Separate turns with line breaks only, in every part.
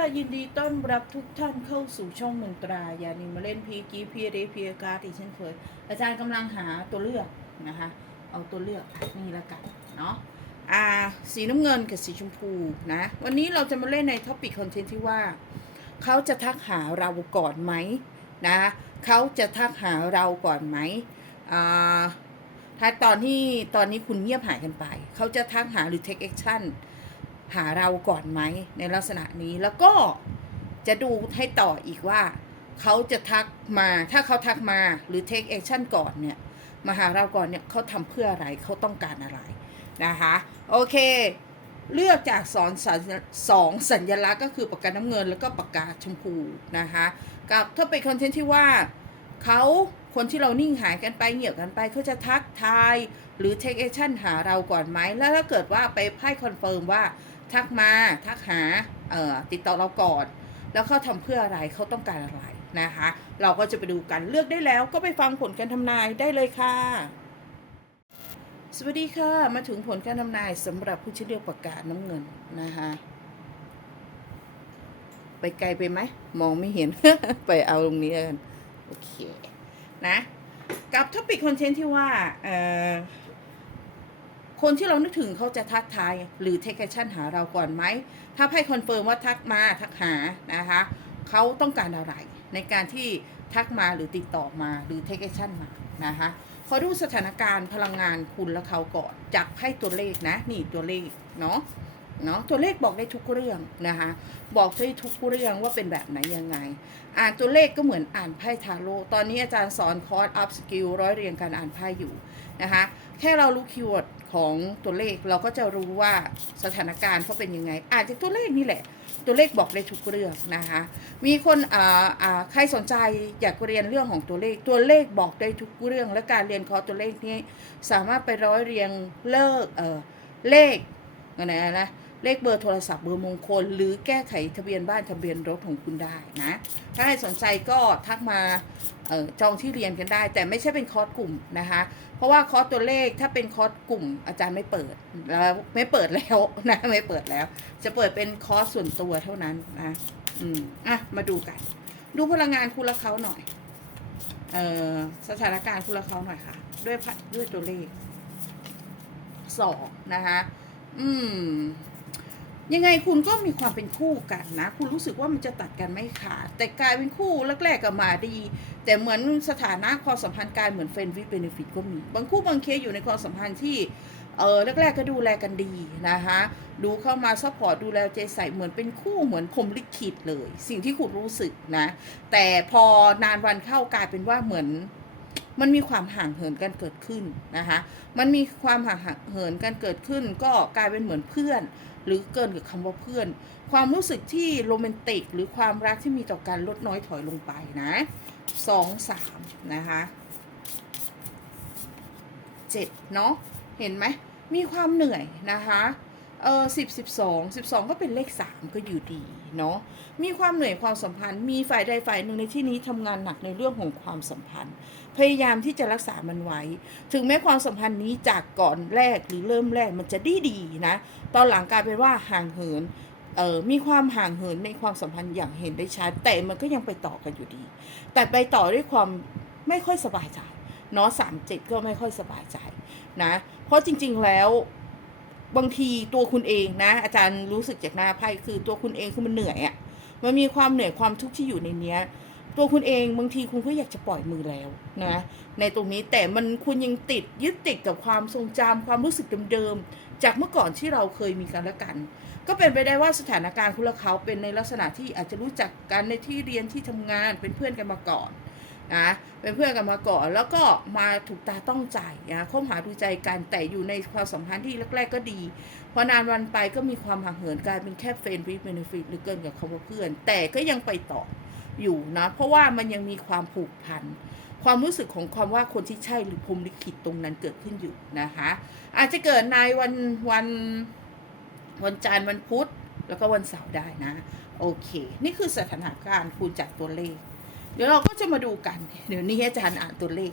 ค่ะยินดีต้อนรับทุกท่านเข้าสู่ช่องมนตรายานีมาเล่นพีกีพีเรพีการ์ดอีกเช่นเคย อาจารย์กำลังหาตัวเลือกนะคะ เอาตัวเลือกนี่ละกันเนาะอ่าสีน้ำเงินกับสีชมพูนะ วันนี้เราจะมาเล่นในท็อปิกคอนเทนต์ที่ว่า เขาจะทักหาเราก่อนไหมนะเขาจะทักหาเราก่อนไหมอ่าถ้าตอนที่ตอนนี้คุณเงียบหายกันไป เขาจะทักหาหรือ take action หาเราก่อนไหมในลักษณะนี้แล้วก็จะดูให้ต่ออีกว่า เขาจะทักมาถ้าเขาทักมาหรือ take action ก่อนเนี่ยมาหาเราก่อนเนี่ยเขาทำเพื่ออะไรเขาต้องการอะไรนะคะโอเค เลือกจากสอนสสองสัญลักษณ์ก็คือปากกาน้ำเงินแล้วก็ปากกาชมพูนะคะกับถ้าเป็นคอนเทนต์ที่ว่าเขาคนที่เรานิ่งหายกันไปเงียบกันไปเขาจะทักทายหรือ take action หาเราก่อนไหมแล้วถ้าเกิดว่าไปไพ่คอนเฟิร์มว่า ทักมาทักหาเอ่อติดต่อเราก่อน แล้วเขาทำเพื่ออะไรเขาต้องการอะไรนะคะ เราก็จะไปดูกันเลือกได้แล้วก็ไปฟังผลการทำนายได้เลยค่ะ สวัสดีค่ะ มาถึงผลการทำนายสำหรับผู้ที่เลือกประกาศน้ำเงินนะคะไปไกลไปไหมมองไม่เห็น ไปเอาตรงนี้กัน โอเค นะ กับท็อปิกคอนเทนต์ที่ว่าเอ่อ คนที่เรานึกถึงเขาจะทักทายหรือ take action หาเราก่อนไหม ถ้าให้คอนเฟิร์มว่าทักมาทักหานะคะเขาต้องการอะไร ในการที่ทักมาหรือติดต่อมาหรือ take action มานะคะขอดูสถานการณ์พลังงานคุณและเขาก่อนจากไพ่ตัวเลขนะ นี่ตัวเลขเนาะเนาะตัวเลขบอกได้ทุกเรื่องนะคะ บอกได้ทุกเรื่องว่าเป็นแบบไหนยังไง อ่านตัวเลขก็เหมือนอ่านไพ่ทาโร่ตอนนี้อาจารย์สอนคอร์สอัพสกิลร้อยเรียงการอ่านไพ่อยู่นะคะ แค่เรารู้คีย์เวิร์ด ของตัวเลขเราก็จะรู้ว่าสถานการณ์เขาเป็นยังไง อาจจะตัวเลขนี่แหละ ตัวเลขบอกได้ทุกเรื่องนะคะ มีคนอ่าอ่าใครสนใจอยากเรียนเรื่องของตัวเลข ตัวเลขบอกได้ทุกเรื่อง และการเรียนคอตัวเลขนี้สามารถไปร้อยเรียงเลิกเออเลขอะไรนะ เลขเบอร์โทรศัพท์เบอร์มงคล หรือแก้ไขทะเบียนบ้านทะเบียนรถของคุณได้นะ ถ้าใครสนใจก็ทักมาออจองที่เรียนกันได้ แต่ไม่ใช่เป็นคอร์สกลุ่มนะคะ เพราะว่าคอร์สตัวเลขถ้าเป็นคอร์สกลุ่มอาจารย์ไม่เปิดแล้วไม่เปิดแล้วนะไม่เปิดแล้ว จะเปิดเป็นคอร์สส่วนตัวเท่านั้นนะอืมอะมาดูกัน ดูพลังงานคุณละเขาหน่อยเออสถานการณ์คุณละเขาหน่อยค่ะ ด้วยด้วยตัวเลขสองนะคะ อืม ยังไงคุณก็มีความเป็นคู่กันนะ คุณรู้สึกว่ามันจะตัดกันไม่ขาด แต่กลายเป็นคู่แรกๆก็มาดี แต่เหมือนสถานะความสัมพันธ์กลายเหมือนเฟรนด์วิดเบนฟิตก็มี บางคู่บางเคสอยู่ในความสัมพันธ์ที่เออแรกๆก็ดูแลกันดีนะคะดูเข้ามาซัพพอร์ตดูแลใจใส่เหมือนเป็นคู่เหมือนพรมลิขิตเลย สิ่งที่คุณรู้สึกนะ แต่พอนานวันเข้ากลายเป็นว่าเหมือนมันมีความห่างเหินกันเกิดขึ้นนะคะ มันมีความห่างเหินกันเกิดขึ้น ก็กลายเป็นเหมือนเพื่อนหรือเกินกับคำว่าเพื่อน ความรู้สึกที่โรแมนติก หรือความรักที่มีต่อกันลดน้อยถอยลงไปนะสองสามนะคะเจ็ดเนาะเห็นไหมมีความเหนื่อยนะคะเออสิบสิบสองสิบสองก็เป็นเลขสามก็อยู่ดีเนาะมีความเหนื่อยความสัมพันธ์ มีฝ่ายใดฝ่ายหนึ่งในที่นี้ทำงานหนักในเรื่องของความสัมพันธ์ พยายามที่จะรักษามันไว้ ถึงแม้ความสัมพันธ์นี้จากก่อนแรกหรือเริ่มแรกมันจะดีดีๆนะตอนหลังกลายเป็นว่าห่างเหินเออมีความห่างเหินในความสัมพันธ์อย่างเห็นได้ชัดแต่มันก็ยังไปต่อกันอยู่ดี แต่ไปต่อด้วยความไม่ค่อยสบายใจเนาะสามเจ็ดก็ไม่ค่อยสบายใจนะ เพราะจริง ๆแล้วบางทีตัวคุณเองนะ อาจารย์รู้สึกจากหน้าไพ่คือตัวคุณเองคือมันเหนื่อยอะ่ะมันมีความเหนื่อยความทุกข์ที่อยู่ในเนี้ย ตัวคุณเองบางทีคุณก็อยากจะปล่อยมือแล้วนะในตรงนี้แต่มันคุณยังติดยึดติดกับความทรงจำความรู้สึกเดิมๆจากเมื่อก่อนที่เราเคยมีกันและกัน ก็เป็นไปได้ว่าสถานการณ์คุณและเขาเป็นในลักษณะที่อาจจะรู้จักกันในที่เรียนที่ทำงานเป็นเพื่อนกันมาก่อนนะเป็นเพื่อนกันมาก่อนแล้วก็มาถูกตาต้องใจนะคบหาดูใจกันแต่อยู่ในความสัมพันธ์ที่แรกๆก็ดี พอนานวันไปก็มีความห่างเหินกลายเป็นแค่เฟรนด์วิดเบนฟิตหรือเกินกับคำว่าเพื่อน แต่ก็ยังไปต่อ อยู่นะ เพราะว่ามันยังมีความผูกพันความรู้สึกของความว่าคนที่ใช่หรือพรมลิขิตตรงนั้นเกิดขึ้นอยู่นะคะ อาจจะเกิดในวันวันวันจันทร์วันพุธแล้วก็วันเสาร์ได้นะ โอเค นี่คือสถานการณ์คูณจากตัวเลข เดี๋ยวเราก็จะมาดูกัน เดี๋ยวนี้อาจารย์อ่านตัวเลข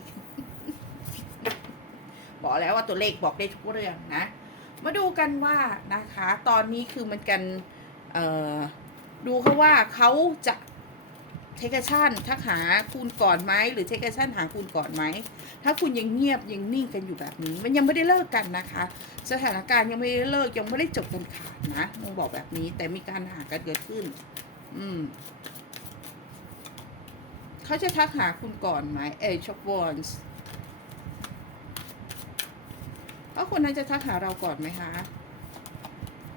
บอกแล้วว่าตัวเลขบอกได้ทุกเรื่องนะ มาดูกันว่านะคะ ตอนนี้คือมันกัน เอ่อ ดูเขาว่าเขาจะ เทคชั่นทักหาคุณก่อนไหมหรือเทคชั่นหาคุณก่อนไหม ถ้าคุณยังเงียบยังนิ่งกันอยู่แบบนี้ มันยังไม่ได้เลิกกันนะคะ สถานการณ์ยังไม่ได้เลิกยังไม่ได้จบกันขาดนะต้องบอกแบบนี้ แต่มีการหากันเกิดขึ้น อืมเขาจะทักหาคุณก่อนไหมเอชอปวอนส์เพราะคนนั้นจะทักหาเราก่อนไหมคะ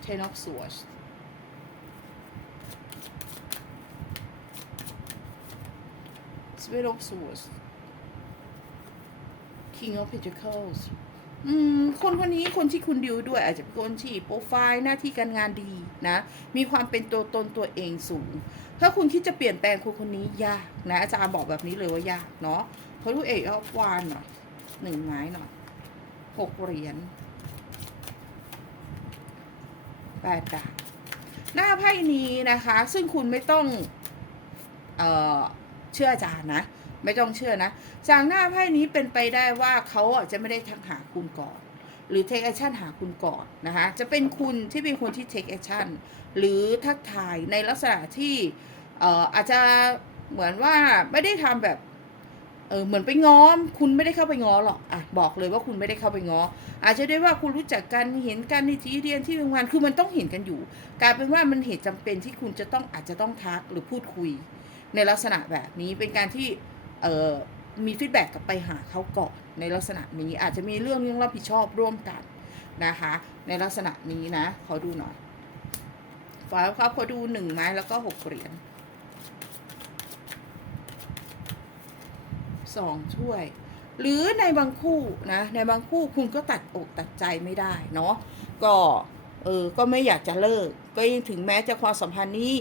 Ten of Swords Spirit of Swords King of Pentacles อืม คนคนนี้คนที่คุณดิวด้วยอาจจะเป็นคนที่โปรไฟล์หน้าที่การงานดีนะ มีความเป็นตัวตนตัวเองสูง ถ้าคุณคิดจะเปลี่ยนแปลงคนคนนี้ยากนะ อาจารย์บอกแบบนี้เลยว่ายากเนาะเขาดูเอกเอาวานหน่อยหนึ่งไม้หน่อยหกเหรียญแปดดาบหน้าไพ่นี้นะคะ ซึ่งคุณไม่ต้อง เอ่อ เชื่ออาจารย์นะ ไม่ต้องเชื่อนะ จากหน้าไพ่นี้เป็นไปได้ว่าเขาอะจะไม่ได้ทักหาคุณก่อน หรือ take action หาคุณก่อนนะคะจะเป็นคุณที่เป็นคนที่ take action หรือทักทายในลักษณะที่เอ่ออาจจะเหมือนว่าไม่ได้ทำแบบเออเหมือนไปง้อม คุณไม่ได้เข้าไปง้อหรอกอะบอกเลยว่าคุณไม่ได้เข้าไปง้อ อาจจะได้ว่าคุณรู้จักกันเห็นกันในที่เรียนที่ทำงานคือมันต้องเห็นกันอยู่ กลายเป็นว่ามันเหตุจำเป็นที่คุณจะต้องอาจจะต้องทักหรือพูดคุย ในลักษณะแบบนี้เป็นการที่มีฟีดแบ็กกลับไปหาเขาก่อนในลักษณะนี้อาจจะมีเรื่องเรื่องรับผิดชอบร่วมกันนะคะในลักษณะนี้นะขอดูหน่อยฝาครับขอดูหนึ่งไม้แล้วก็หกเหรียญสองถ้วย หรือในบางคู่นะในบางคู่คุณก็ตัดอกตัดใจไม่ได้เนาะก็เออก็ไม่อยากจะเลิก ก็ยังถึงแม้จะความสัมพันธ์นี้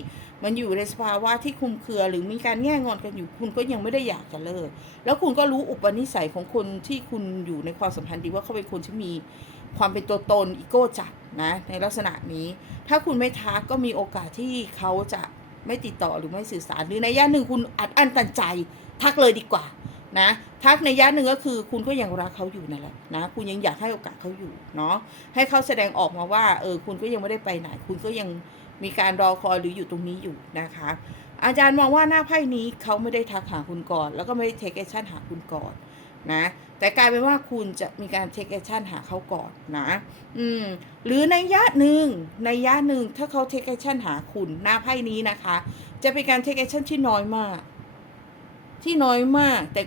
มันอยู่ในสภาวะที่คุมเครือ หรือมีการแง่งอนกันอยู่ คุณก็ยังไม่ได้อยากจะเลิก แล้วคุณก็รู้อุปนิสัยของคนที่คุณอยู่ในความสัมพันธ์ดีว่าเขาเป็นคนที่มีความเป็นตัวตนอีโก้จัดนะในลักษณะนี้ ถ้าคุณไม่ทักก็มีโอกาสที่เขาจะไม่ติดต่อหรือไม่สื่อสารหรือในย่านหนึ่งคุณอัดอั้นตันใจ ทักเลยดีกว่านะทักในย่านหนึ่งก็คือ คุณก็ยังรักเขาอยู่นั่นแหละนะคุณยังอยากให้โอกาสเขาอยู่เนาะให้เขาแสดงออกมาว่าเออคุณก็ยังไม่ได้ไปไหน คุณก็ยัง มีการรอคอยหรืออยู่ตรงนี้อยู่นะคะ อาจารย์มองว่าหน้าไพ่นี้เขาไม่ได้ทักหาคุณก่อน แล้วก็ไม่ได้เทคแอคชั่นหาคุณก่อนนะแต่กลายเป็นว่าคุณจะมีการเทคแอคชั่นหาเขาก่อนนะ อืม หรือในยะหนึ่งในยะหนึ่งถ้าเขาเทคแอคชั่นหาคุณหน้าไพ่นี้นะคะ จะเป็นการเทคแอคชั่นที่น้อยมาก ที่น้อยมาก แต่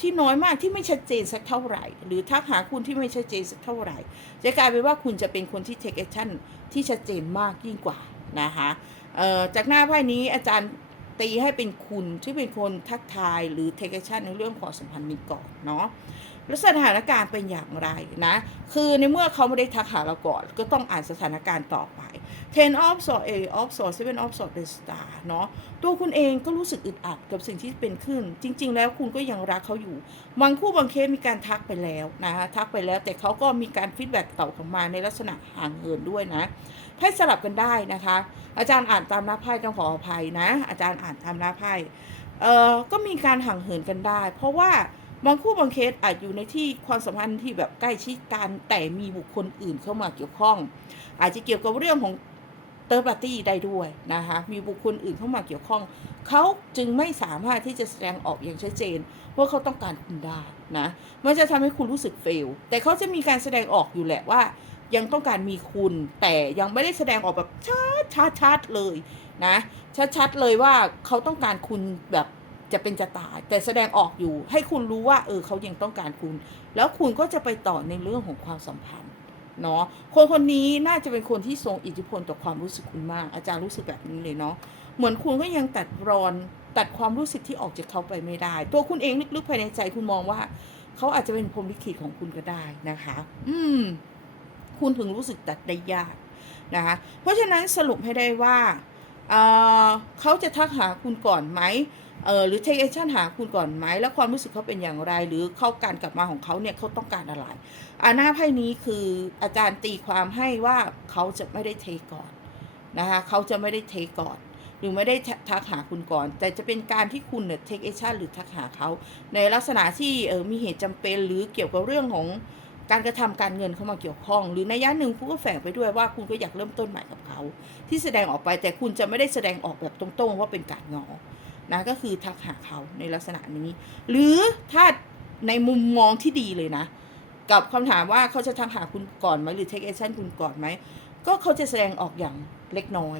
ที่น้อยมากที่ไม่ชัดเจนสักเท่าไหร่ หรือทักหาคุณที่ไม่ชัดเจนสักเท่าไหร่ จะกลายเป็นว่าคุณจะเป็นคนที่เทคแอคชั่น ที่ชัดเจนมากยิ่งกว่านะคะจากหน้าไพ่นี้อาจารย์ตีให้เป็นคุณที่เป็นคนทักทายหรือเทคแอคชั่นในเรื่องของสัมพันธ์นี้ก่อนเนาะแล้วสถานการณ์เป็นอย่างไรนะ คือในเมื่อเขาไม่ได้ทักหาเราก่อน ก็ต้องอ่านสถานการณ์ต่อไป Ten of Swords A of s w o r d seven of Swords The Star เนาะตัวคุณเองก็รู้สึกอึดอัดกับสิ่งที่เป็นขึ้น จริง ๆ แล้วคุณก็ยังรักเขาอยู่บางคู่บางเคสมีการทักไปแล้วนะคะทักไปแล้วแต่เขาก็มีการฟีดแบ็กเตอบกลับมาในลักษณะห่างเหินด้วยนะให้สลับกันได้นะคะ อาจารย์อ่านตามหน้าไพ่ต้องขออภัยนะ อาจารย์อ่านตามหน้าไพ่เอ่อก็มีการห่างเหินกันได้ เพราะว่าบางคู่บางเคสอาจอยู่ในที่ความสัมพันธ์ที่แบบใกล้ชิดกันแต่มีบุคคลอื่นเข้ามาเกี่ยวข้อง อาจจะเกี่ยวกับเรื่องของ เตอร์ปาร์ตี้ได้ด้วยนะคะมีบุคคลอื่นเข้ามาเกี่ยวข้อง เขาจึงไม่สามารถที่จะแสดงออกอย่างชัดเจน ว่าเขาต้องการคุณได้นะมันจะทำให้คุณรู้สึกเฟลแต่เขาจะมีการแสดงออกอยู่แหละว่า ยังต้องการมีคุณแต่ยังไม่ได้แสดงออกแบบชัดชัดชัดเลยนะชัดชัดเลยว่าเขาต้องการคุณแบบจะเป็นจะตายแต่แสดงออกอยู่ ให้คุณรู้ว่าเออเขายังต้องการคุณ แล้วคุณก็จะไปต่อในเรื่องของความสัมพันธ์ เนาะคนคนนี้น่าจะเป็นคนที่ทรงอิทธิพลต่อความรู้สึกคุณมาก อาจารย์รู้สึกแบบนี้เลยเนาะเหมือนคุณก็ยังตัดรอนตัดความรู้สึกที่ออกจากเขาไปไม่ได้ ตัวคุณเองลึกๆภายในใจคุณมองว่า เขาอาจจะเป็นพรมลิขิตของคุณก็ได้นะคะ อืม คุณถึงรู้สึกตัดได้ยากนะคะ เพราะฉะนั้นสรุปให้ได้ว่าเเขาจะทักหาคุณก่อนไหม เออหรือ take action หาคุณก่อนไหมแล้วความรู้สึกเขาเป็นอย่างไร หรือเข้าการกลับมาของเขาเนี่ยเขาต้องการอะไรอาหน้าไพ่นี้คืออาจารย์ตีความให้ว่าเขาจะไม่ได้เทก่อนนะคะเขาจะไม่ได้เทก่อนหรือไม่ได้ทักหาคุณก่อน แต่จะเป็นการที่คุณเนี่ย take action หรือทักหาเขา ในลักษณะที่เออมีเหตุจำเป็นหรือเกี่ยวกับเรื่องของการกระทำการเงินเข้ามาเกี่ยวข้อง หรือในย่าหนึ่งคุณก็แฝงไปด้วยว่าคุณก็อยากเริ่มต้นใหม่กับเขา ที่แสดงออกไปแต่คุณจะไม่ได้แสดงออกแบบตรงๆ ว่าเป็นการงอ นะก็คือทักหาเขาในลักษณะนี้ หรือถ้าในมุมมองที่ดีเลยนะ กับคำถามว่าเขาจะทักหาคุณก่อนไหมหรือ take action คุณก่อนไหมก็เขาจะแสดงออกอย่างเล็กน้อย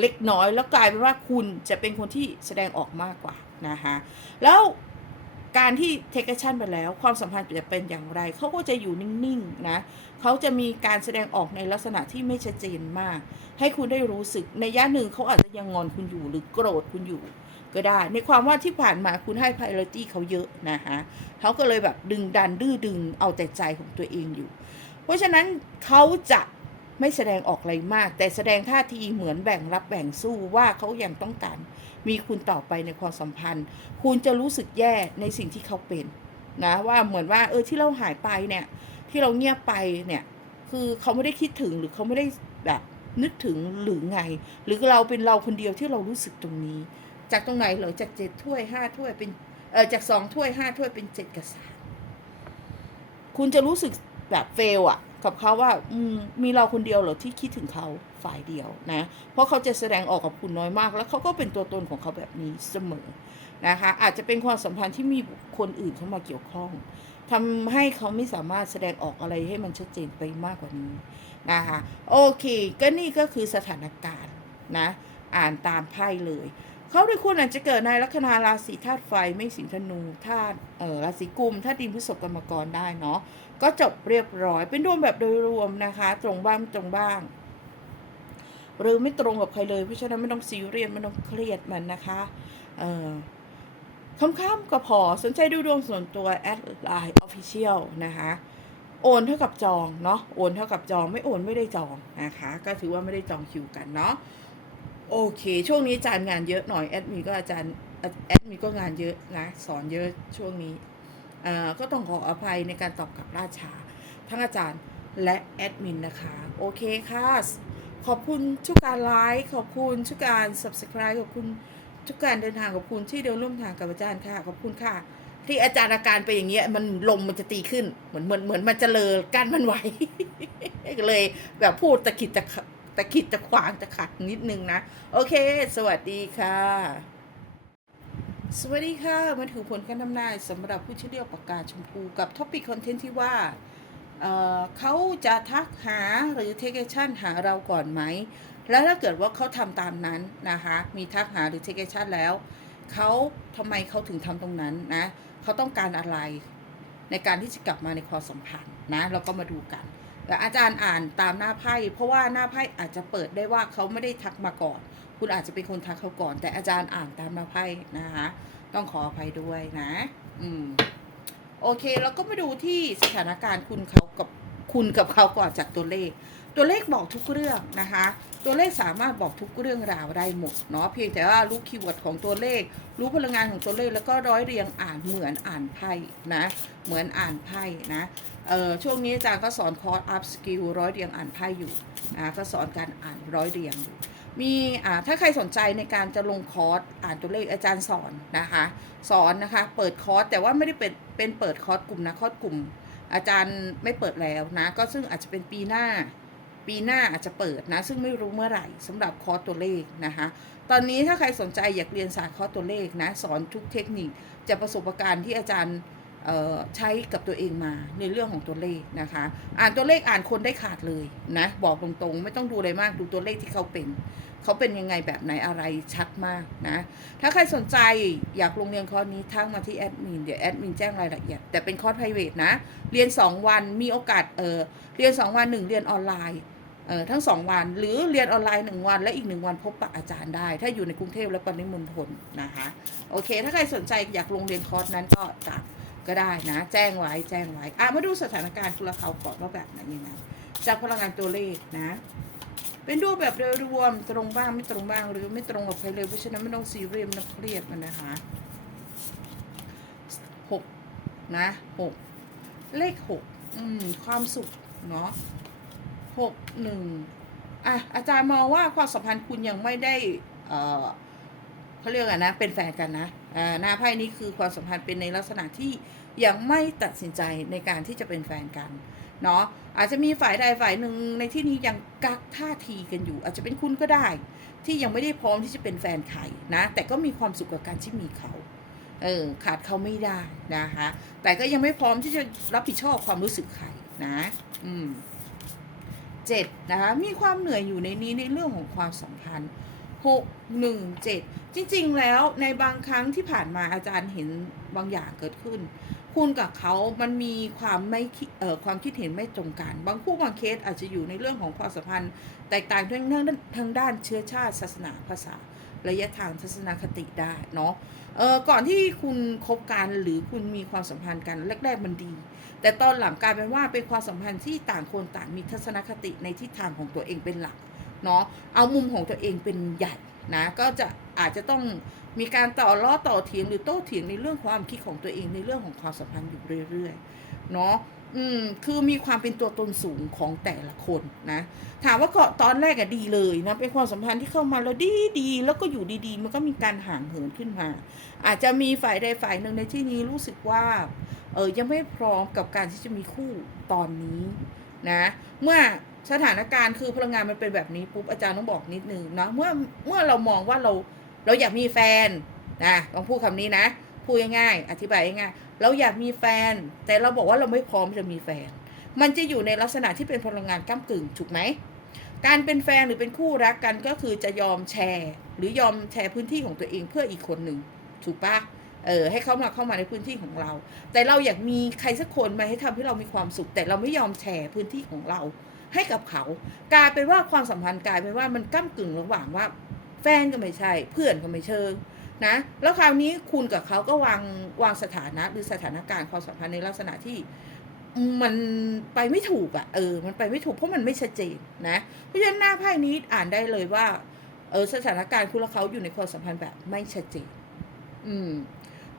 เล็กน้อยแล้วกลายเป็นว่าคุณจะเป็นคนที่แสดงออกมากกว่านะคะแล้ว การที่ take action ไปแล้ว ความสัมพันธ์จะเป็นอย่างไร เขาก็จะอยู่นิ่งๆนะเขาจะมีการแสดงออกในลักษณะที่ไม่ชัดเจนมาก ให้คุณได้รู้สึกในย่าหนึ่งเขาอาจจะยังงอนคุณอยู่หรือโกรธคุณอยู่ ก็ได้ ในความว่าที่ผ่านมาคุณให้ priority เขาเยอะนะคะเขาก็เลยแบบดึงดันดื้อดึงเอาแต่ใจของตัวเองอยู่ เพราะฉะนั้นเขาจะ ไม่แสดงออกอะไรมาก แต่แสดงท่าทีเหมือนแบ่งรับแบ่งสู้ว่าเขายังต้องการ มีคุณต่อไปในความสัมพันธ์ คุณจะรู้สึกแย่ในสิ่งที่เขาเป็นนะว่าเหมือนว่าเออที่เราหายไปเนี่ย ที่เราเงียบไปเนี่ย คือเขาไม่ได้คิดถึงหรือเขาไม่ได้แบบนึกถึงหรือไง หรือเราเป็นเราคนเดียวที่เรารู้สึกตรงนี้ จากตรงไหนเหรอจากเจ็ดถ้วยห้าถ้วยเป็นเออจากสองถ้วยห้าถ้วยเป็นเจ็ดกับสามคุณจะรู้สึกแบบเฟลอะ กับเขาว่าอืมมีเราคนเดียวเหรอที่คิดถึงเขาฝ่ายเดียวนะ เพราะเขาจะแสดงออกกับคุณน้อยมาก แล้วเขาก็เป็นตัวตนของเขาแบบนี้เสมอนะคะ อาจจะเป็นความสัมพันธ์ที่มีคนอื่นเข้ามาเกี่ยวข้องทำให้เขาไม่สามารถแสดงออกอะไรให้มันชัดเจนไปมากกว่านี้นะคะโอเค ก็นี่ก็คือสถานการณ์นะอ่านตามไพ่เลยเขาด้วยคุณอาจจะเกิดในลัคนาราศีธาตุไฟไม่สิงธนูธาตุเอ่อราศีกุมธาตุดินพฤษภกรรมกรได้เนาะ ก็จบเรียบร้อย เป็นดวงแบบโดยรวมนะคะ ตรงบ้างตรงบ้าง หรือไม่ตรงกับใครเลย เพราะฉะนั้นไม่ต้องซีเรียสไม่ต้องเครียดมันนะคะเอ่อค่ำๆก็พอสนใจดูดวงส่วนตัวแอดไลน์ออฟฟิเชียลนะคะโอนเท่ากับจองเนาะโอนเท่ากับจองไม่โอนไม่ได้จองนะคะ ก็ถือว่าไม่ได้จองคิวกันเนาะโอเค ช่วงนี้อาจารย์งานเยอะหน่อยแอดมินก็อาจารย์แอดมินก็งานเยอะนะสอนเยอะช่วงนี้ ก็ต้องขออภัยในการตอบกลับล่าช้าทั้งอาจารย์และแอดมินนะคะ โอเคค่ะ ขอบคุณทุกการไลค์ขอบคุณทุกการ subscribe ขอบคุณทุกการเดินทางขอบคุณที่เดินร่วมทางกับอาจารย์ค่ะ ขอบคุณค่ะ ที่อาจารย์อาการไปอย่างเงี้ยมันลมมันจะตีขึ้นเหมือนเหมือนเหมือนมันจะเลอกั้นมันไวก็เลยแบบพูดตะขิดตะขะตะขิดตะขวางตะขัดนิดนึงนะ โอเค สวัสดีค่ะ สวัสดีค่ะ มาถึงผลการทำนายสำหรับผู้ชื่อเรียกปากกาชมพูกับท็อปิกคอนเทนต์ที่ว่าเเขาจะทักหาหรือเทคชั่นหาเราก่อนไหม แล้วถ้าเกิดว่าเขาทำตามนั้นนะคะ มีทักหาหรือเทคชั่นแล้วเขาทำไมเขาถึงทำตรงนั้นนะเขาต้องการอะไรในการที่จะกลับมาในความสัมพันธ์นะเราก็มาดูกันแต่อาจารย์อ่านตามหน้าไพ่เพราะว่าหน้าไพ่อาจจะเปิดได้ว่าเขาไม่ได้ทักมาก่อน คุณอาจจะเป็นคนทักเขาก่อน แต่อาจารย์อ่านตามหน้าไพ่นะคะ ต้องขออภัยด้วยนะ อืม โอเคแล้วก็มาดูที่สถานการณ์คุณเขากับคุณกับเขาก่อนจากตัวเลข ตัวเลขบอกทุกเรื่องนะคะ ตัวเลขสามารถบอกทุกเรื่องราวได้หมดเนาะเพียงแต่ว่ารู้คีย์เวิร์ดของตัวเลข รู้พลังงานของตัวเลขแล้วก็ร้อยเรียงอ่านเหมือนอ่านไพ่นะ เหมือนอ่านไพ่นะเอ่อช่วงนี้อาจารย์ก็สอนคอร์ส up skill ร้อยเรียงอ่านไพ่อยู่นะก็สอนการอ่านร้อยเรียงอยู่ มีอ่าถ้าใครสนใจในการจะลงคอร์สอ่านตัวเลขอาจารย์สอนนะคะสอนนะคะเปิดคอร์สแต่ว่าไม่ได้เป็นเป็นเปิดคอร์สกลุ่มนะคอร์สกลุ่ม อาจารย์ไม่เปิดแล้วนะก็ซึ่งอาจจะเป็นปีหน้า ปีหน้าอาจจะเปิดนะซึ่งไม่รู้เมื่อไหร่สำหรับคอร์สตัวเลขนะคะตอนนี้ถ้าใครสนใจอยากเรียนศาสตร์คอร์สตัวเลขนะสอนทุกเทคนิคจากประสบการณ์ที่อาจารย์ ใช้กับตัวเองมาในเรื่องของตัวเลขนะคะ อ่านตัวเลขอ่านคนได้ขาดเลยนะ บอกตรงๆ ไม่ต้องดูอะไรมากดูตัวเลขที่เขาเป็น เขาเป็นยังไงแบบไหนอะไรชัดมากนะ ถ้าใครสนใจอยากลงเรียนคอร์สนี้ทักมาที่แอดมินเดี๋ยวแอดมินแจ้งรายละเอียด แต่เป็นคอร์ส p r i v a t นะ เรียน 2 วันมีโอกาสเออเรียน 2 วัน 1 เรียนออนไลน์เออทั้ง2วันหรือเรียนออนไลน์1วัน และอีก1วันพบปะอาจารย์ได้ ถ้าอยู่ในกรุงเทพและปริมณฑลนะคะ โอเค ถ้าใครสนใจอยากลงเรียนคอร์สนั้นก็จัด ก็ได้นะ แจ้งไว้แจ้งไว้อะมาดูสถานการณ์คุละเขาก่อนว่าแบบไหนยังไงจากพลังงานตัวเลขนะ เป็นรูแบบโดยรวมตรงบ้างไม่ตรงบ้างหรือไม่ตรงกับใครเลยเพราะฉะนั้นไม่ต้องซีเรียสไม่ต้องเครียดมันนะคะหกนะหกเลขหกอืมความสุขเนาะหกหนึ่งอะอาจารย์มองว่าความสัมพันธ์คุณยังไม่ได้ เออเขาเรียกอะไรนะ เป็นแฟนกันนะ หน้าไพ่นี้คือความสัมพันธ์เป็นในลักษณะที่ยังไม่ตัดสินใจในการที่จะเป็นแฟนกันเนาะอาจจะมีฝ่ายใดฝ่ายหนึ่งในที่นี้ยังกักท่าทีกันอยู่ อาจจะเป็นคุณก็ได้ ที่ยังไม่ได้พร้อมที่จะเป็นแฟนใครนะ แต่ก็มีความสุขกับการที่มีเขาเออขาดเขาไม่ได้นะคะแต่ก็ยังไม่พร้อมที่จะรับผิดชอบความรู้สึกใครนะอืมเจ็ดนะคะมีความเหนื่อยอยู่ในนี้ในเรื่องของความสัมพันธ์ หกหนึ่งเจ็ดจริงๆ แล้วในบางครั้งที่ผ่านมาอาจารย์เห็นบางอย่างเกิดขึ้น คุณกับเขามันมีความไม่คิดเอ่อความคิดเห็นไม่ตรงกัน บางคู่บางเคสอาจจะอยู่ในเรื่องของความสัมพันธ์ แตกต่างทางด้านทางด้านเชื้อชาติศาสนาภาษา ระยะทางทัศนคติได้เนาะเออก่อนที่คุณคบกันหรือคุณมีความสัมพันธ์กันแรกๆมันดี แต่ตอนหลังกลายเป็นว่าเป็นความสัมพันธ์ที่ต่างคนต่างมีทัศนคติในทิศทางของตัวเองเป็นหลัก เนาะเอามุมของตัวเองเป็นใหญ่นะก็จะอาจจะต้องมีการต่อล้อต่อเถียงหรือโต้เถียงในเรื่องความคิดของตัวเองในเรื่องของความสัมพันธ์อยู่เรื่อยๆเนาะอืมคือมีความเป็นตัวตนสูงของแต่ละคนนะ ถามว่าก็ตอนแรกอะดีเลยนะเป็นความสัมพันธ์ที่เข้ามาแล้วดีดีๆแล้วก็อยู่ดีๆ มันก็มีการห่างเหินขึ้นมา อาจจะมีฝ่ายใดฝ่ายหนึ่งในที่นี้รู้สึกว่าเออยังไม่พร้อมกับการที่จะมีคู่ตอนนี้นะ เมื่อ สถานการณ์คือพลังงานมันเป็นแบบนี้ปุ๊บอาจารย์ต้องบอกนิดนึงเนาะเมื่อเมื่อเรามองว่าเราเราอยากมีแฟนนะต้องพูดคำนี้นะพูดง่ายๆอธิบายง่ายๆเราอยากมีแฟน แต่เราบอกว่าเราไม่พร้อมจะมีแฟน มันจะอยู่ในลักษณะที่เป็นพลังงานก้ากึ่งถูกไหมการเป็นแฟนหรือเป็นคู่รักกันก็คือจะยอมแชร์ หรือยอมแชร์พื้นที่ของตัวเองเพื่ออีกคนหนึ่งถูกปะเออให้เขามาเข้ามาในพื้นที่ของเรา แต่เราอยากมีใครสักคนมาให้ทำให้เรามีความสุข แต่เราไม่ยอมแชร์พื้นที่ของเรา ให้กับเขา กลายเป็นว่าความสัมพันธ์กลายเป็นว่ามันก้ากึ่งระหว่างว่า แฟนก็ไม่ใช่ เพื่อนก็ไม่เชิงนะแล้วคราวนี้คุณกับเขาก็วางวางสถานะหรือสถานการณ์ความสัมพันธ์ในลักษณะที่มันไปไม่ถูกอะ่ะเออ มันไปไม่ถูกเพราะมันไม่ชัดเจนนะ เพราะฉะนั้นหน้าไพ่นี้อ่านได้เลยว่า เออสถานการณ์คุณและเขาอยู่ในความสัมพันธ์แบบไม่ชัดเจน อืม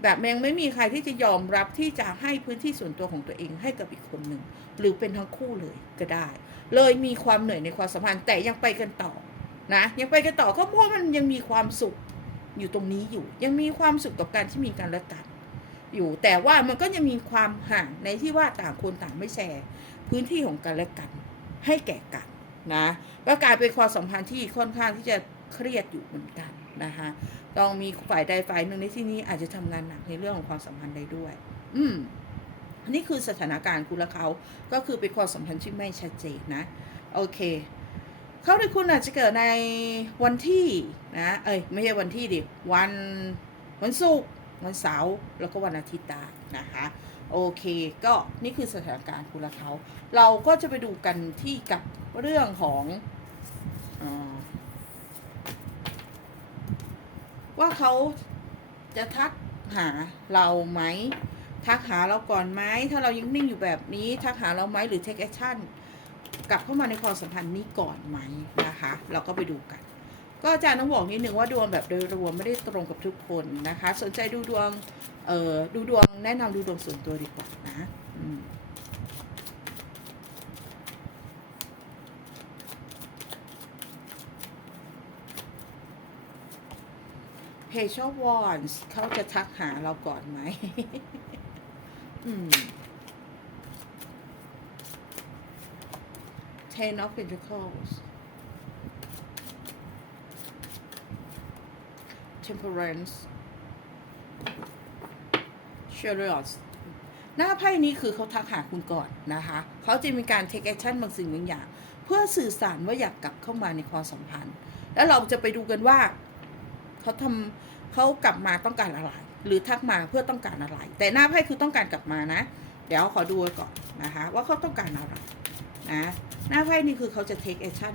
แบบแมงไม่มีใครที่จะยอมรับที่จะให้พื้นที่ส่วนตัวของตัวเองให้กับอีกคนหนึ่งหรือเป็นทั้งคู่เลยก็ได้ เลยมีความเหนื่อยในความสัมพันธ์แต่ยังไปกันต่อนะยังไปกันต่อก็เพราะมันยังมีความสุขอยู่ตรงนี้อยู่ ยังมีความสุขกับการที่มีการละกัน อยู่แต่ว่ามันก็ยังมีความห่างในที่ว่าต่างคนต่างไม่แชร์พื้นที่ของกันและกัน ให้แก่กันนะก็กลายเป็นความสัมพันธ์ที่ค่อนข้างที่จะเครียดอยู่เหมือนกัน นะคะต้องมีฝ่ายใดฝ่ายหนึ่งในที่นี้อาจจะทำงานหนักในเรื่องของความสัมพันธ์ใดด้วย อืมนี่คือสถานการณ์คุณและเขา ก็คือเป็นความสัมพันธ์ที่ไม่ชัดเจนนะ โอเค เขาในคุณอาจจะเกิดในวันที่นะ เอ้ยไม่ใช่วันที่ดิ วันวันศุกร์ วันเสาร์ แล้วก็วันอาทิตย์ได้นะคะ โอเค ก็นี่คือสถานการณ์คุณและเขา เราก็จะไปดูกันที่กับเรื่องของอา ว่าเขาจะทักหาเราไหม ทักหาเราก่อนไหม ถ้าเรายังนิ่งอยู่แบบนี้ ทักหาเราไหมหรือ take action กลับเข้ามาในความสัมพันธ์นี้ก่อนไหมนะคะ เราก็ไปดูกัน ก็อาจารย์ต้องบอกนิดนึงว่าดวงแบบโดยรวมไม่ได้ตรงกับทุกคนนะคะ สนใจดูดวง เอ่อ ดูดวงแนะนำดูดวงส่วนตัวดีกว่านะ เพจชอบวอนส์เขาจะทักหาเราก่อนไหม อืม Ten of Pentacles Temperance Chariot หน้าไพ่นี้คือเขาทักหาคุณก่อนนะคะ เขาจะมีการ take action บางสิ่งบางอย่าง เพื่อสื่อสารว่าอยากกลับเข้ามาในความสัมพันธ์ แล้วเราจะไปดูกันว่า เขาทำเขากลับมาต้องการอะไร หรือทักมาเพื่อต้องการอะไร แต่หน้าไพ่คือต้องการกลับมานะ เดี๋ยวขอดูไว้ก่อนนะคะ ว่าเขาต้องการอะไรนะหน้าไพ่นี่คือเขาจะ take action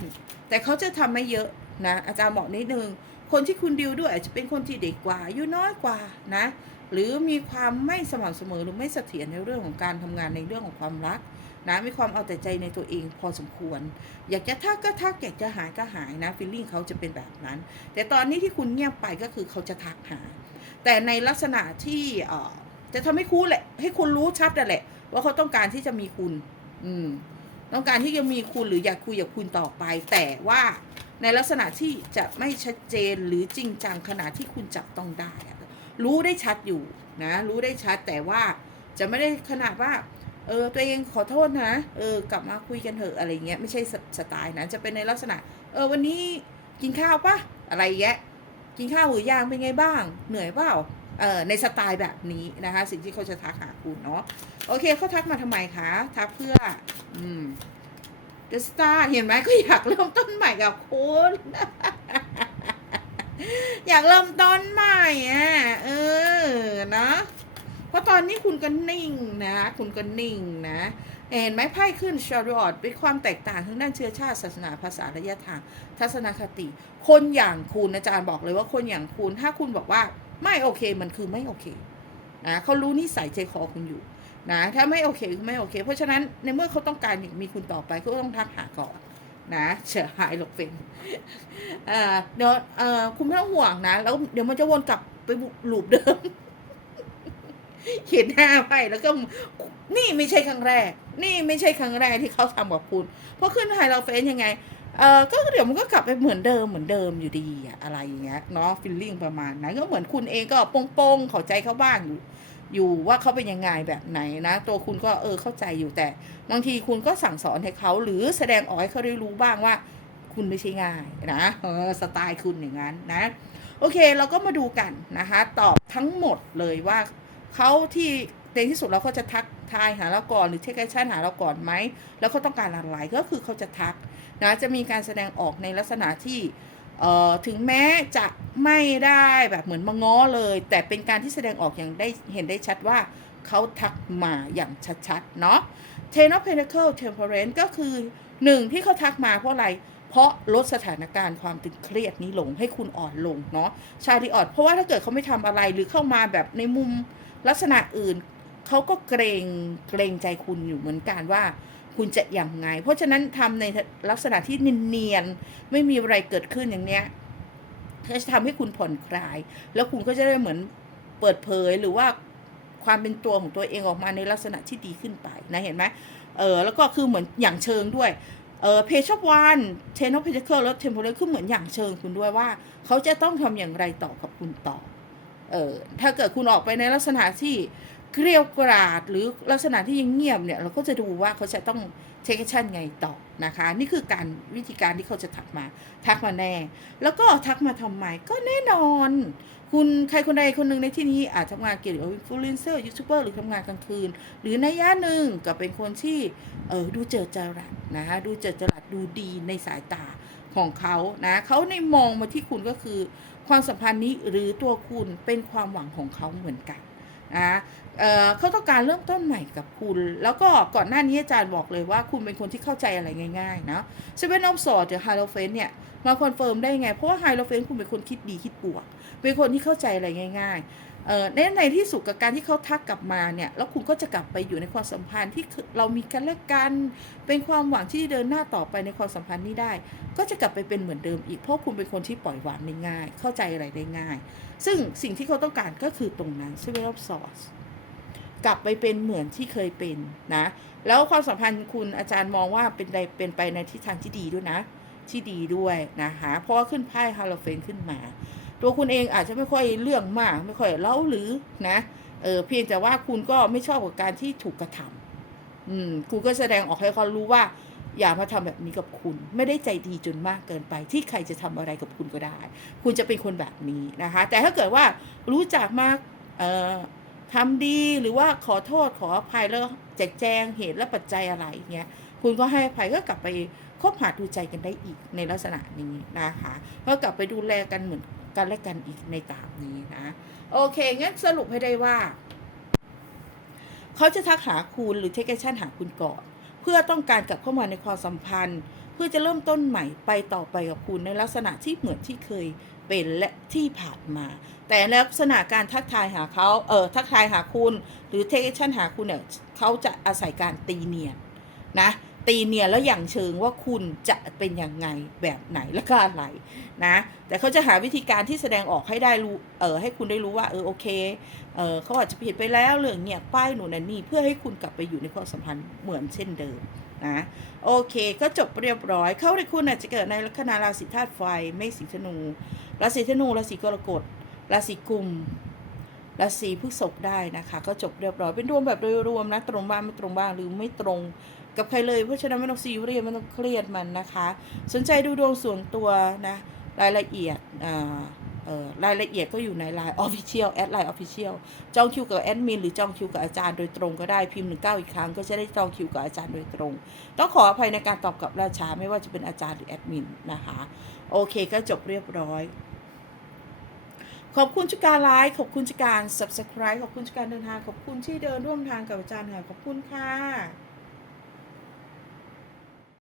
แต่เขาจะทำไม่เยอะนะอาจารย์บอกนิดนึงคนที่คุณดิวด้วยอาจจะเป็นคนที่เด็กกว่าอายุน้อยกว่านะ หรือมีความไม่สม่ำเสมอหรือไม่เสถียรในเรื่องของการทำงานในเรื่องของความรัก นะมีความเอาแต่ใจในตัวเองพอสมควร อยากจะทักก็ทักอยากจะหายก็หายนะฟีลลิ่งเขาจะเป็นแบบนั้น แต่ตอนนี้ที่คุณเงียบไปก็คือเขาจะทักหา แต่ในลักษณะที่อ่อจะทำให้คุณแหละ ให้คุณรู้ชัดแหละ ว่าเขาต้องการที่จะมีคุณ อืม ต้องการที่จะมีคุณหรืออยากคุยกับคุณต่อไป แต่ว่าในลักษณะที่จะไม่ชัดเจนหรือจริงจังขนาดที่คุณจับต้องได้ รู้ได้ชัดอยู่นะ รู้ได้ชัดแต่ว่าจะไม่ได้ขนาดว่า เออตัวเองขอโทษนะ เออกลับมาคุยกันเถอะอะไรเงี้ยไม่ใช่สสไตล์นะจะเป็นในลักษณะ เออวันนี้กินข้าวปะอะไรแยะกินข้าวหรือยังเป็นไงบ้าง เหนื่อยเปล่าเออในสไตล์แบบนี้นะคะ สิ่งที่เขาจะทักหาคุณเนาะโอเคเขาทักมาทำไมคะทักเพื่อ อืมเดสตาเห็นไหมก็อยากเริ่มต้นใหม่กับคุณอยากเริ่มต้นใหม่อะเออเนาะ ราะตอนนี้คุณก็นิ่งนะ คุณก็นิ่งนะ เห็นไหมไพ่ขึ้นชาริออตเป็นความแตกต่างทางด้านเชื้อชาติศาสนาภาษาระยะทาง ทัศนคติ คนอย่างคุณอาจารย์บอกเลยว่าคนอย่างคุณ ถ้าคุณบอกว่าไม่โอเคมันคือไม่โอเคนะเขารู้นิสัยใจคอคุณอยู่นะถ้าไม่โอเคคือไม่โอเค เพราะฉะนั้นในเมื่อเขาต้องการอยากมีคุณต่อไปเขาต้องทักหาก่อนนะเฉยหายหลบเป็นเดี๋ยวคุณไม่ต้องห่วงนะ แล้วเดี๋ยวมันจะวนกลับไปหลูปเดิม เขียนหน้าไปแล้วก็นี่ไม่ใช่ครั้งแรก นี่ไม่ใช่ครั้งแรกที่เขาทำกับคุณเพราะขึ้นไฮเราเฟนยังไงเออก็เดี๋ยวมันก็กลับไปเหมือนเดิมเหมือนเดิมอยู่ดีอะอะไรอย่างเงี้ยเนาะฟิลลิ่งประมาณนั้นก็เหมือนคุณเองก็โป้งๆเข้าใจเขาบ้างอยู่อยู่ว่าเขาเป็นยังไงแบบไหนนะ ตัวคุณก็เออเข้าใจอยู่แต่บางทีคุณก็สั่งสอนให้เขาหรือแสดงออกให้เขาได้รู้บ้างว่า คุณไม่ใช่ง่ายนะเออสไตล์คุณอย่างนั้นนะ โอเคเราก็มาดูกันนะคะ ตอบทั้งหมดเลยว่า เขาที่ในที่สุดเราก็จะทักทายหาเราก่อนหรือเทคแอคชั่นหาเราก่อนไหม แล้วเขาต้องการอะไรก็คือเขาจะทักนะจะมีการแสดงออกในลักษณะที่ถึงแม้จะไม่ได้แบบเหมือนมาง้อเลย แต่เป็นการที่แสดงออกอย่างได้เห็นได้ชัดว่าเขาทักมาอย่างชัดๆเนาะ Ten of Pentacle Temperance ก็คือหนึ่งที่เขาทักมาเพราะอะไร เพราะลดสถานการณ์ความตึงเครียดนี้ลงให้คุณอ่อนลงเนาะชาริออดเพราะว่าถ้าเกิดเขาไม่ทำอะไรหรือเข้ามาแบบในมุม ลักษณะอื่นเขาก็เกรงเกรงใจคุณอยู่เหมือนกันว่าคุณจะยังไง เพราะฉะนั้นทำในลักษณะที่เนียนๆไม่มีอะไรเกิดขึ้นอย่างเนี้ยก็จะทำให้คุณผ่อนคลาย แล้วคุณก็จะได้เหมือนเปิดเผยหรือว่าความเป็นตัวของตัวเองออกมาในลักษณะที่ดีขึ้นไปนะเห็นไหมเออแล้วก็คือเหมือนอย่างเชิงด้วยเออเพชอ f วันเทนอ p เพ t เคิลแล้วเทมโพเลคือเหมือนอย่างเชิงคุณด้วยว่า เขาจะต้องทำอย่างไรต่อกับคุณต่อ เออถ้าเกิดคุณออกไปในลักษณะที่เกลียวกราดหรือลักษณะที่ยังเงียบเนี่ยเราก็จะดูว่าเขาจะต้องเทคชั่นไงต่อนะคะ นี่คือการวิธีการที่เขาจะทักมา ทักมาแน่ แล้วก็ทักมาทำไมก็แน่นอน คุณใครคนใดคนหนึ่งในที่นี้อาจทำงานเกี่ยวกับอินฟลูเอนเซอร์ยูทูบเบอร์หรือทำงานกลางคืน หรือในย่าหนึ่งก็เป็นคนที่เออดูเจิดจรัสนะคะดูเจิดจรัสดูดีในสายตาของเขานะเขาในมองมาที่คุณก็คือ ความสัมพันธ์นี้หรือตัวคุณเป็นความหวังของเขาเหมือนกันนะเเขาต้องการเริ่มต้นใหม่กับคุณ แล้วก็ก่อนหน้านี้อาจารย์บอกเลยว่าคุณเป็นคนที่เข้าใจอะไรง่ายๆนะเซเว่นออฟสอดหรือไฮโลเฟนเนี่ย มาคอนเฟิร์มได้ไง เพราะว่าไฮโลเฟนคุณเป็นคนคิดดีคิดบวก เป็นคนที่เข้าใจอะไรง่ายๆเอ่อในในที่สุดกับการที่เขาทักกลับมาเนี่ย แล้วคุณก็จะกลับไปอยู่ในความสัมพันธ์ที่เรามีกันและกัน เป็นความหวังที่เดินหน้าต่อไปในความสัมพันธ์นี้ได้ ก็จะกลับไปเป็นเหมือนเดิมอีก เพราะคุณเป็นคนที่ปล่อยวางได้ง่าย เข้าใจอะไรได้ง่าย ซึ่งสิ่งที่เขาต้องการก็คือตรงนั้น Seven of Swords กลับไปเป็นเหมือนที่เคยเป็นนะ แล้วความสัมพันธ์คุณอาจารย์มองว่าเป็นไปเป็นไปในทิศทางที่ดีด้วยนะ ที่ดีด้วยนะคะเพราะว่าขึ้นไพ่ฮาโลเฟนขึ้นมา ตัวคุณเองอาจจะไม่ค่อยเรื่องมาก ไม่ค่อยเล่าหรือนะเออเพียงแต่ว่าคุณก็ไม่ชอบกับการที่ถูกกระทำอืมคุณก็แสดงออกให้เขารู้ว่า อย่ามาทำแบบนี้กับคุณ ไม่ได้ใจดีจนมากเกินไป ที่ใครจะทำอะไรกับคุณก็ได้ คุณจะเป็นคนแบบนี้นะคะ แต่ถ้าเกิดว่ารู้จักมากเอ่อทำดีหรือว่าขอโทษขออภัยแล้วแจกแจงเหตุและปัจจัยอะไรเงี้ย คุณก็ให้อภัยก็กลับไปคบหาดูใจกันได้อีกในลักษณะนี้นะคะก็กลับไปดูแลกันเหมือนกันและกันอีกในตามนี้นะ โอเคงั้นสรุปให้ได้ว่า เขาจะทักหาคุณหรือเทคแอคชั่นหาคุณก่อนเพื่อต้องการกลับเข้ามาในความสัมพันธ์ เพื่อจะเริ่มต้นใหม่ไปต่อไปกับคุณในลักษณะที่เหมือนที่เคยเป็นและที่ผ่านมา แต่ลักษณะการทักทายหาเขาเออทักทายหาคุณ หรือเทคแอคชั่นหาคุณเนี่ยเขาจะอาศัยการตีเนียน นะตีเนียนแล้วอย่างเชิงว่าคุณจะเป็นยังไงแบบไหนและก็อะไรนะแต่เขาจะหาวิธีการที่แสดงออกให้ได้รู้เออให้คุณได้รู้ว่าเออโอเคเออเขาอาจจะผิดไปแล้วเรื่องเนี่ยป้ายหนูนันนี่เพื่อให้คุณกลับไปอยู่ในความสัมพันธ์เหมือนเช่นเดิมนะโอเคก็จบเรียบร้อย เขาในคุณอาจจะเกิดในลัคนาราศีธาตุไฟไม่สีธนูราศีธนูราศีกรกฎราศีกุมราศีพฤษภได้นะคะ ก็จบเรียบร้อยเป็นดวงแบบโดยรวมนะตรงบ้างไม่ตรงบ้างหรือไม่ตรง กับใครเลย เพราะฉะนั้นไม่ต้องซีเรียสไม่ต้องเครียดมันนะคะ สนใจดูดวงส่วนตัวนะรายละเอียดรายละเอียดก็อยู่ใน Line Official แอดไลน์ Official จองคิวกับแอดมินหรือจองคิวกับอาจารย์โดยตรงก็ได้พิมพ์หนึ่งเก้าอีกครั้งก็จะได้จองคิวกับอาจารย์โดยตรง ต้องขออภัยในการตอบกลับราชาไม่ว่าจะเป็นอาจารย์หรือแอดมินนะคะ โอเคก็จบเรียบร้อย ขอบคุณทุการไลค์ขอบคุณทุการ subscribe ขอบคุณทุกการเดินทาง ขอบคุณที่เดินร่วมทางกับอาจารย์ค่ะขอบคุณค่ะ